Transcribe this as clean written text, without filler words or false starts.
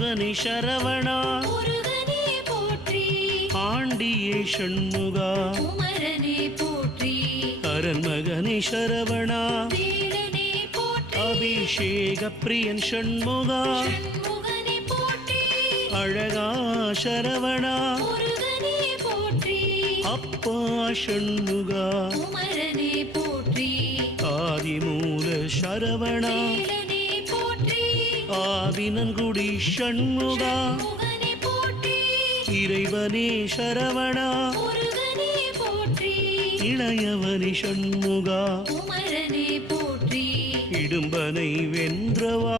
ஆறுமுகனே சரவணா முருகனே போற்றி ஆண்டியே ஷண்முகா குமரனே போற்றி அரண்மகனே சரவணா வேலனே போற்றி அபிஷேக பிரியன் ஷண்முகா ஷண்முகனே போற்றி அழகா சரவணா முருகனே போற்றி அப்பா ஷண்முகா குமரனே போற்றி ஆதிமூல சரவணா வேலனே போற்றி ஆவினன்குடி ஷண்முகா முருகனே போற்றி இறைவனே சரவணா முருகனே போற்றி இளையவனே ஷண்முகா குமரனே போற்றி இடும்பனை வென்றவா